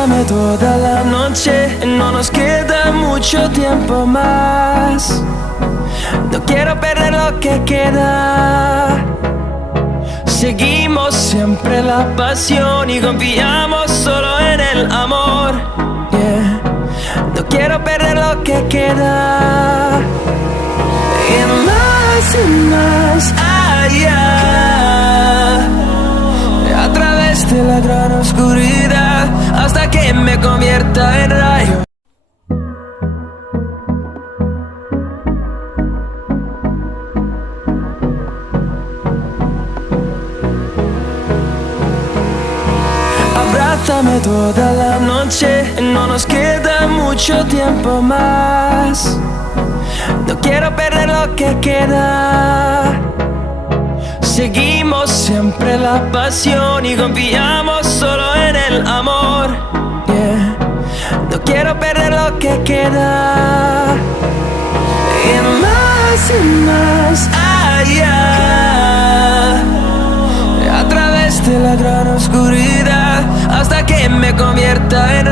Abrázame toda la noche, no nos queda mucho tiempo más. No quiero perder lo que queda. Seguimos siempre la pasión y confiamos solo en el amor. Yeah. No quiero perder lo que queda. Y más allá, a través de la gran oscuridad, hasta que me convierta en rayo. Abrázame toda la noche, no nos queda mucho tiempo más. No quiero perder lo que queda. Seguimos siempre la pasión y confiamos solo en el amor. Yeah. No quiero perder lo que queda. Y más allá, a través de la gran oscuridad, hasta que me convierta en